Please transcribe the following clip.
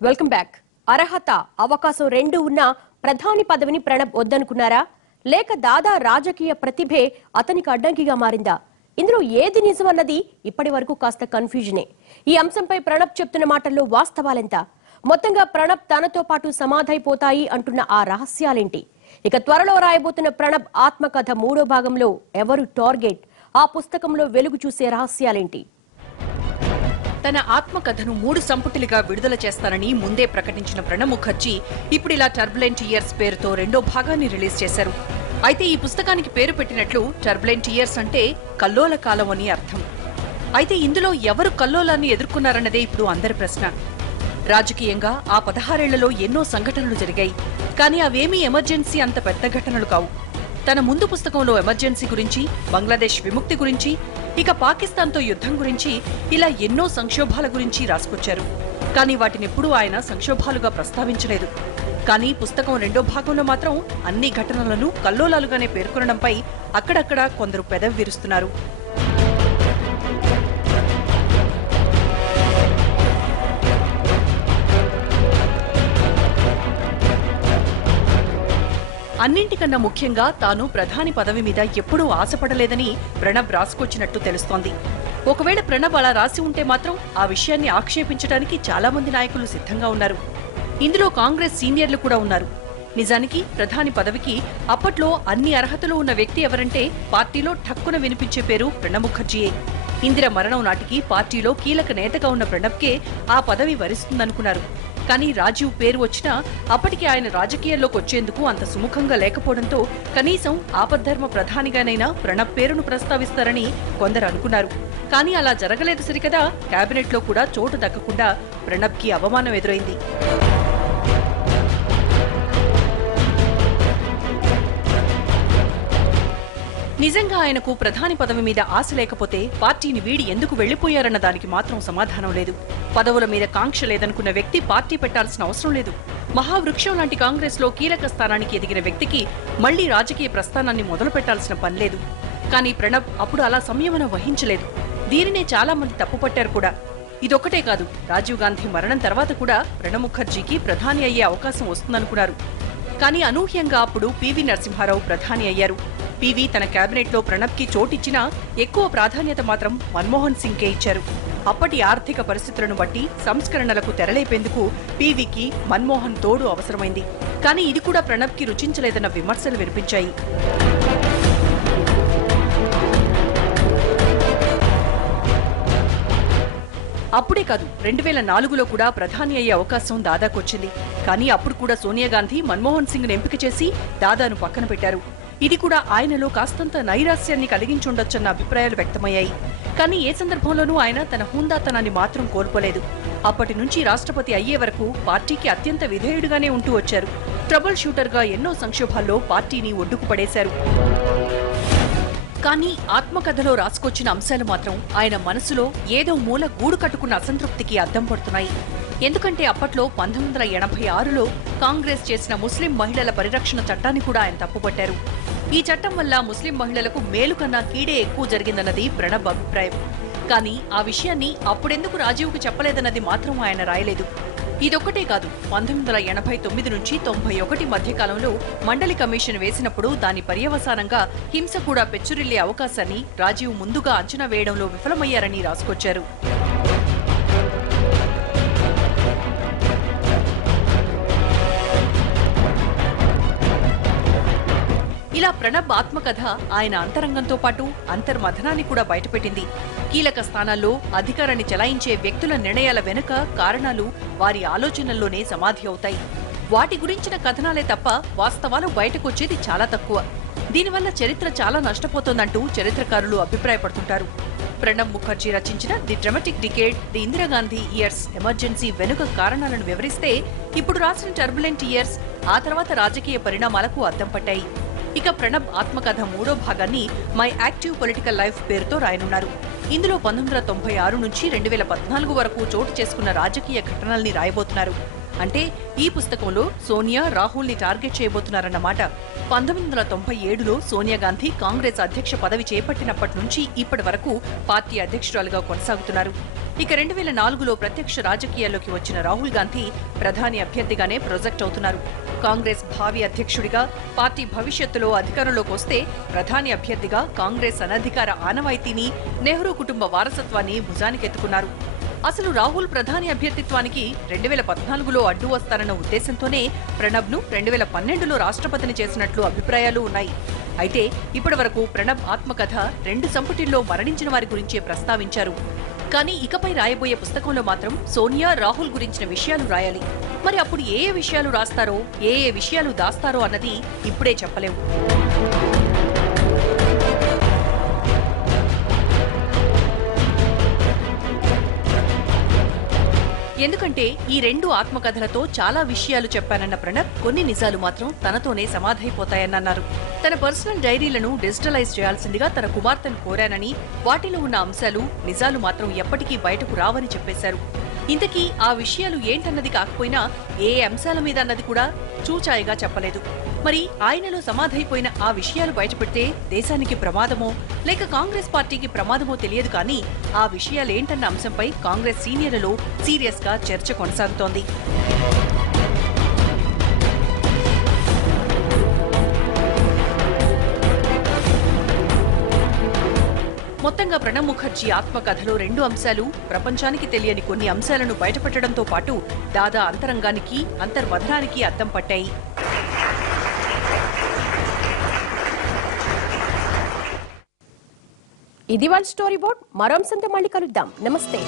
Welcome back. అర్హత అవకాశం రెండు ఉన్న ప్రధాని పదవిని ప్రణబ్ వద్దనుకున్నారా లేక దాదా రాజకీయ ప్రతిభే అతనికి అడ్డంకిగా మారిందా? ఇందులో ఏది నిజమన్నది ఇప్పటి వరకు కాస్త కన్ఫ్యూజనే. ఈ అంశంపై ప్రణబ్ చెప్తున్న మాటల్లో వాస్తవాలెంత? మొత్తంగా ప్రణబ్ తనతో పాటు సమాధైపోతాయి అంటున్న ఆ రహస్యాలేంటి? ఇక త్వరలో రాయబోతున్న ప్రణబ్ ఆత్మకథ 3వ భాగంలో ఎవరు టార్గెట్? ఆ పుస్తకంలో వెలుగు చూసే రహస్యాలేంటి? తన ఆత్మకథను 3 సంపుటిలుగా విడుదల చేస్తానని ముందే ప్రకటించిన ప్రణబ్ ముఖర్జీ ఇప్పుడు ఇలా టర్బులెంట్ ఇయర్స్ పేరుతో 2వ భాగాన్ని రిలీజ్ చేశారు. అయితే ఈ పుస్తకానికి పేరు పెట్టినట్లు టర్బులెంట్ ఇయర్స్ అంటే కల్లోల కాలం అని అర్థం. అయితే ఇందులో ఎవరు కల్లోలాన్ని ఎదుర్కొన్నారన్నదే ఇప్పుడు అందరి ప్రశ్న. రాజకీయంగా ఆ 16 ఏళ్లలో ఎన్నో సంఘటనలు జరిగాయి. కానీ అవేమీ ఎమర్జెన్సీ అంత పెద్ద ఘటనలు కావు. తన ముందు పుస్తకంలో ఎమర్జెన్సీ గురించి, బంగ్లాదేశ్ విముక్తి గురించి, ఇక పాకిస్తాన్తో యుద్ధం గురించి ఇలా ఎన్నో సంక్షోభాల గురించి రాసుకొచ్చారు. కానీ వాటినెప్పుడూ ఆయన సంక్షోభాలుగా ప్రస్తావించలేదు. కానీ పుస్తకం 2వ భాగంలో మాత్రం అన్ని ఘటనలను కల్లోలాలుగానే పేర్కొనడంపై అక్కడక్కడ కొందరు పెదవి విరుస్తున్నారు. అన్నింటికన్నా ముఖ్యంగా తాను ప్రధాని పదవి మీద ఎప్పుడూ ఆశపడలేదని ప్రణబ్ రాసుకొచ్చినట్టు తెలుస్తోంది. ఒకవేళ ప్రణబ్ అలా రాసి ఉంటే మాత్రం ఆ విషయాన్ని ఆక్షేపించడానికి చాలా మంది నాయకులు సిద్ధంగా ఉన్నారు. ఇందులో కాంగ్రెస్ సీనియర్లు కూడా ఉన్నారు. నిజానికి ప్రధాని పదవికి అప్పట్లో అన్ని అర్హతలు ఉన్న వ్యక్తి ఎవరంటే పార్టీలో ఠక్కున వినిపించే పేరు ప్రణబ్ ముఖర్జీయే. ఇందిర మరణం నాటికి పార్టీలో కీలక నేతగా ఉన్న ప్రణబ్కే ఆ పదవి వరిస్తుందనుకున్నారు. కానీ రాజీవ్ పేరు వచ్చినా అప్పటికి ఆయన రాజకీయాల్లోకి వచ్చేందుకు అంత సుముఖంగా లేకపోవడంతో కనీసం ఆపద్ధర్మ ప్రధానిగానైనా ప్రణబ్ పేరును ప్రస్తావిస్తారని కొందరు అనుకున్నారు. కానీ అలా జరగలేదు సరికదా, కేబినెట్లో కూడా చోటు దక్కకుండా ప్రణబ్కి అవమానం ఎదురైంది. నిజంగా ఆయనకు ప్రధాని పదవి మీద ఆశ లేకపోతే పార్టీని వీడి ఎందుకు వెళ్లిపోయారన్న దానికి మాత్రం సమాధానం లేదు. పదవుల మీద కాంక్ష లేదనుకున్న వ్యక్తి పార్టీ పెట్టాల్సిన అవసరం లేదు. మహావృక్షం లాంటి కాంగ్రెస్ లో కీలక స్థానానికి ఎదిగిన వ్యక్తికి మళ్లీ రాజకీయ ప్రస్థానాన్ని మొదలు పెట్టాల్సిన పనిలేదు. కానీ ప్రణబ్ అప్పుడు అలా సంయమనం వహించలేదు. దీనినే చాలా మంది తప్పుపట్టారు కూడా. ఇదొక్కటే కాదు, రాజీవ్ గాంధీ మరణం తర్వాత కూడా ప్రణబ్ ముఖర్జీకి ప్రధాని అయ్యే అవకాశం వస్తుందనుకున్నారు. కానీ అనూహ్యంగా అప్పుడు పివి నరసింహారావు ప్రధాని అయ్యారు. పివి తన కేబినెట్లో ప్రణబ్కి చోటిచ్చినా ఎక్కువ ప్రాధాన్యత మాత్రం మన్మోహన్ సింగ్కే ఇచ్చారు. అప్పటి ఆర్థిక పరిస్థితులను బట్టి సంస్కరణలకు తెరలేపేందుకు పివికి మన్మోహన్ తోడు అవసరమైంది. కానీ ఇది కూడా ప్రణబ్కి రుచించలేదన్న విమర్శలు వినిపించాయి. అప్పుడే కాదు, 2004లో కూడా ప్రధాని అయ్యే అవకాశం దాదాకొచ్చింది. కానీ అప్పుడు కూడా సోనియా గాంధీ మన్మోహన్ సింగ్ను ఎంపిక చేసి దాదాను పక్కన పెట్టారు. ఇది కూడా ఆయనలో కాస్తంత నైరాస్యాన్ని కలిగించుండొచ్చన్న అభిప్రాయాలు వ్యక్తమయ్యాయి. కానీ ఏ సందర్భంలోనూ ఆయన తన హుందాతనాన్ని మాత్రం కోల్పోలేదు. అప్పటి నుంచి రాష్ట్రపతి అయ్యే వరకు పార్టీకి అత్యంత విధేయుడిగానే ఉంటూ వచ్చారు. ట్రబుల్ షూటర్గా ఎన్నో సంక్షోభాల్లో పార్టీని ఒడ్డుకు పడేశారు. కానీ ఆత్మకథలో రాసుకొచ్చిన అంశాలు మాత్రం ఆయన మనసులో ఏదో మూల గూడు కట్టుకున్న అసంతృప్తికి అద్దం పడుతున్నాయి. ఎందుకంటే అప్పట్లో 1986లో కాంగ్రెస్ చేసిన ముస్లిం మహిళల పరిరక్షణ చట్టాన్ని కూడా ఆయన తప్పుపట్టారు. ఈ చట్టం వల్ల ముస్లిం మహిళలకు మేలు కన్నా కీడే ఎక్కువ జరిగిందన్నది ప్రణబ్ అభిప్రాయం. కానీ ఆ విషయాన్ని అప్పుడెందుకు రాజీవ్కు చెప్పలేదన్నది మాత్రం ఆయన రాయలేదు. ఇదొక్కటే కాదు, 1989 నుంచి 91 మధ్యకాలంలో మండలి కమిషన్ వేసినప్పుడు దాని పర్యవసానంగా హింస కూడా పెచ్చురిల్లే అవకాశాన్ని రాజీవ్ ముందుగా అంచనా వేయడంలో విఫలమయ్యారని రాసుకొచ్చారు. ఇలా ప్రణబ్ ఆత్మకథ ఆయన అంతరంగంతో పాటు అంతర్మథనాన్ని కూడా బయటపెట్టింది. కీలక స్థానాల్లో అధికారాన్ని చెలాయించే వ్యక్తుల నిర్ణయాల వెనుక కారణాలు వారి ఆలోచనల్లోనే సమాధి అవుతాయి. వాటి గురించిన కథనాలే తప్ప వాస్తవాలు బయటకొచ్చేది చాలా తక్కువ. దీనివల్ల చరిత్ర చాలా నష్టపోతోందంటూ చరిత్రకారులు అభిప్రాయపడుతుంటారు. ప్రణబ్ ముఖర్జీ రచించిన the dramatic decade, the Indira Gandhi years emergency వెనుక కారణాలను వివరిస్తే ఇప్పుడు రాసిన టర్బులెంట్ ఇయర్స్ ఆ తర్వాత రాజకీయ పరిణామాలకు అద్దం పట్టాయి. ఇక ప్రణబ్ ఆత్మకథ 3వ భాగాన్ని మై యాక్టివ్ పొలిటికల్ లైఫ్ పేరుతో రాయనున్నారు. ఇందులో 1996 నుంచి 2014 వరకు చోటు చేసుకున్న రాజకీయ ఘటనల్ని రాయబోతున్నారు. అంటే ఈ పుస్తకంలో సోనియా రాహుల్ ని టార్గెట్ చేయబోతున్నారన్నమాట. 1997లో సోనియా గాంధీ కాంగ్రెస్ అధ్యక్ష పదవి చేపట్టినప్పటి నుంచి ఇప్పటి వరకు పార్టీ అధ్యక్షురాలుగా కొనసాగుతున్నారు. ఇక 2004లో ప్రత్యక్ష రాజకీయాల్లోకి వచ్చిన రాహుల్ గాంధీ ప్రధాని అభ్యర్థిగానే ప్రొజెక్ట్ అవుతున్నారు. కాంగ్రెస్ భావి అధ్యక్షుడిగా, పార్టీ భవిష్యత్తులో అధికారంలోకి వస్తే ప్రధాని అభ్యర్థిగా కాంగ్రెస్ అనధికార ఆనవాయితీని, నెహ్రూ కుటుంబ వారసత్వాన్ని భుజానికెత్తుకున్నారు. అసలు రాహుల్ ప్రధాని అభ్యర్థిత్వానికి 2014లో అడ్డు వస్తారన్న ఉద్దేశంతోనే ప్రణబ్ను 2012లో రాష్ట్రపతిని చేసినట్లు అభిప్రాయాలు ఉన్నాయి. అయితే ఇప్పటి వరకు ప్రణబ్ ఆత్మకథ 2 సంపుటిల్లో మరణించిన వారి గురించే ప్రస్తావించారు. కానీ ఇకపై రాయబోయే పుస్తకంలో మాత్రం సోనియా, రాహుల్ గురించిన విషయాలు రాయాలి. మరి అప్పుడు ఏ విషయాలు రాస్తారో, ఏ విషయాలు దాస్తారో అన్నది ఇప్పుడే చెప్పలేం. ఎందుకంటే ఈ 2 ఆత్మకథలతో చాలా విషయాలు చెప్పానన్న ప్రణబ్ కొన్ని నిజాలు మాత్రం తనతోనే సమాధైపోతాయన్నారు. తన పర్సనల్ డైరీలను డిజిటలైజ్ చేయాల్సిందిగా తన కుమార్తెను కోరానని, వాటిలో ఉన్న అంశాలు, నిజాలు మాత్రం ఎప్పటికీ బయటకు రావని చెప్పేశారు. ఇంతకీ ఆ విషయాలు ఏంటన్నది కాకపోయినా ఏ అంశాల మీద అన్నది కూడా చూచాయిగా చెప్పలేదు. మరి ఆయనలో సమాధైపోయిన ఆ విషయాలు బయటపెడితే దేశానికి ప్రమాదమో లేక కాంగ్రెస్ పార్టీకి ప్రమాదమో తెలియదు. కానీ ఆ విషయాలేంటన్న అంశంపై కాంగ్రెస్ సీనియర్లలో సీరియస్ గా చర్చ కొనసాగుతోంది. మొత్తంగా ప్రణబ్ ముఖర్జీ ఆత్మకథలో 2 అంశాలు ప్రపంచానికి తెలియని కొన్ని అంశాలను బయటపెట్టడంతో పాటు దాదా అంతరంగానికి, అంతర్మథనానికి అద్దం పట్టాయి. ఇది వాళ్ళ స్టోరీ బోర్డ్. మరో అంశంతో మళ్ళీ కలుద్దాం. నమస్తే.